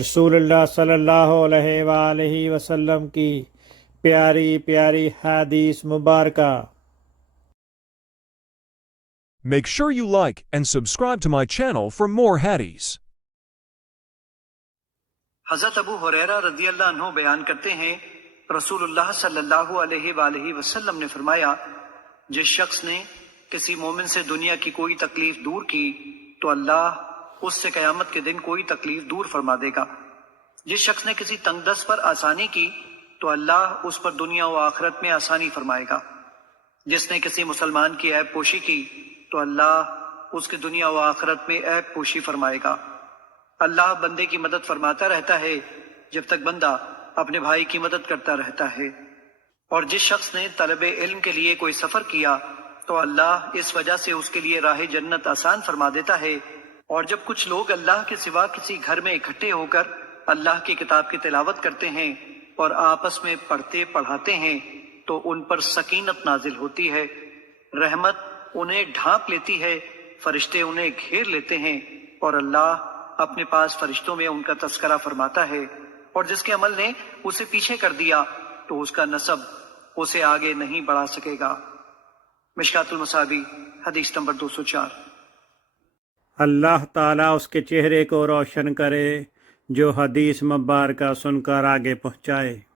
رسول اللہ صلی اللہ علیہ وآلہ وسلم کی پیاری پیاری حدیث مبارکہ۔ Make sure you like and subscribe to my channel for more hadiths. حضرت ابو ہریرہ رضی اللہ عنہ بیان کرتے ہیں، رسول اللہ صلی اللہ علیہ وآلہ وسلم نے فرمایا، جس شخص نے کسی مومن سے دنیا کی کوئی تکلیف دور کی تو اللہ اس سے قیامت کے دن کوئی تکلیف دور فرما دے گا۔ جس شخص نے کسی تنگ دست پر آسانی کی تو اللہ اس پر دنیا و آخرت میں آسانی فرمائے گا۔ جس نے کسی مسلمان کی عیب پوشی کی تو اللہ اس کی دنیا و آخرت میں عیب پوشی فرمائے گا۔ اللہ بندے کی مدد فرماتا رہتا ہے جب تک بندہ اپنے بھائی کی مدد کرتا رہتا ہے۔ اور جس شخص نے طلب علم کے لیے کوئی سفر کیا تو اللہ اس وجہ سے اس کے لیے راہ جنت آسان فرما دیتا ہے۔ اور جب کچھ لوگ اللہ کے سوا کسی گھر میں اکٹھے ہو کر اللہ کی کتاب کی تلاوت کرتے ہیں اور آپس میں پڑھتے پڑھاتے ہیں تو ان پر سکینت نازل ہوتی ہے، رحمت انہیں ڈھانپ لیتی ہے، فرشتے انہیں گھیر لیتے ہیں، اور اللہ اپنے پاس فرشتوں میں ان کا تذکرہ فرماتا ہے۔ اور جس کے عمل نے اسے پیچھے کر دیا تو اس کا نسب اسے آگے نہیں بڑھا سکے گا۔ مشکات المصابیح حدیث نمبر 204۔ اللہ تعالیٰ اس کے چہرے کو روشن کرے جو حدیث مبارکہ سن کر آگے پہنچائے۔